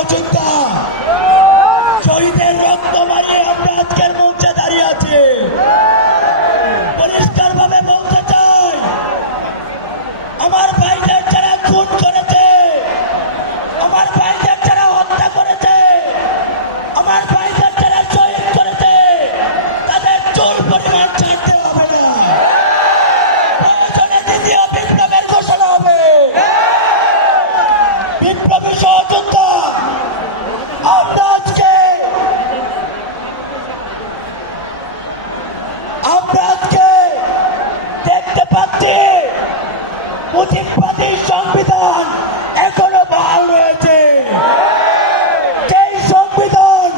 সহযোদ্ধা শহীদের রক্ত মারিয়ে আমরা আজকের মঞ্চে দাঁড়িয়ে আছি। পরিষ্কার ভাবে বলতে চাই, আমার ভাইদের যারা খুন করেছে, আমার ভাইদের যারা হত্যা করেছে, আমার ভাইদের যারা শহীদ করেছে, তাদের চুল পরিমাণ ছাড়তে হবে না। প্রয়োজনে দ্বিতীয় বিপ্লবের ঘোষণা হবে। বিপ্লবী সহযোদ্ধা আমরা আজকে দেখতে পাচ্ছি মুজিববাদী সংবিধান এখনো বহাল রয়েছে। সেই সংবিধান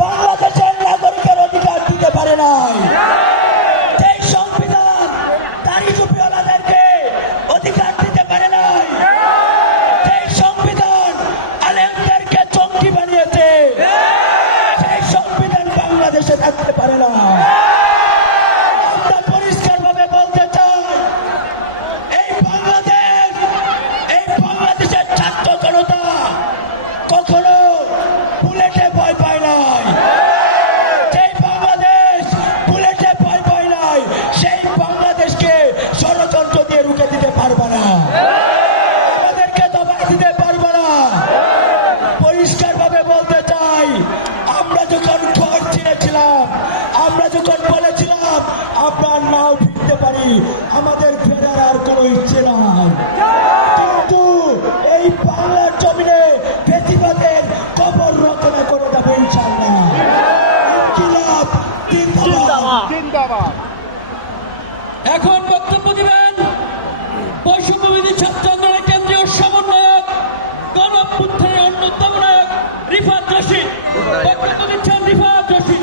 বাংলাদেশের নাগরিকের অধিকার দিতে পারে নাই। সেই সংবিধান দাড়ি টুপিওয়ালাদেরকে অধিকার দিতে পারে নাই। সেই সংবিধান আলেমদেরকে চঙ্গি বানিয়েছে। সেই সংবিধান বাংলাদেশে থাকতে পারে না। আমরা পরিষ্কার ভাবে বলতে চাই, এই বাংলাদেশের ছাত্র জনতা কখনো বুলেটে ভয় পায় নাই। সেই বাংলাদেশ বুলেটে ভয় পায় নাই, সেই বাংলাদেশকে ষড়যন্ত্র দিয়ে রুখে দিতে পারবে না, আমাদেরকে দবাই দিতে পারবে না। পরিষ্কার ভাবে বলতে চাই, আমরা যখন ঘর ছিঁড়েছিলাম, আমরা যখন বলেছিলাম আমরা নাও ফিরতে পারি, আমাদের ফেরার আর কোনো ইচ্ছে নাই, কিন্তু এই বাংলার জমিনে ফেসিবাদের কবর রচনা করে দেবো ইনশাআল্লাহ। ইনকিলাব জিন্দাবাদ। এখন বক্তব্য দিবেন বৈষম্যবিরোধী ছাত্র আন্দোলনের কেন্দ্রীয় সমন্বয়ক, গণঅভ্যুত্থানের অন্যতম নায়ক রিফাত রশিদ। বক্তব্য দিচ্ছেন রিফাত রশিদ।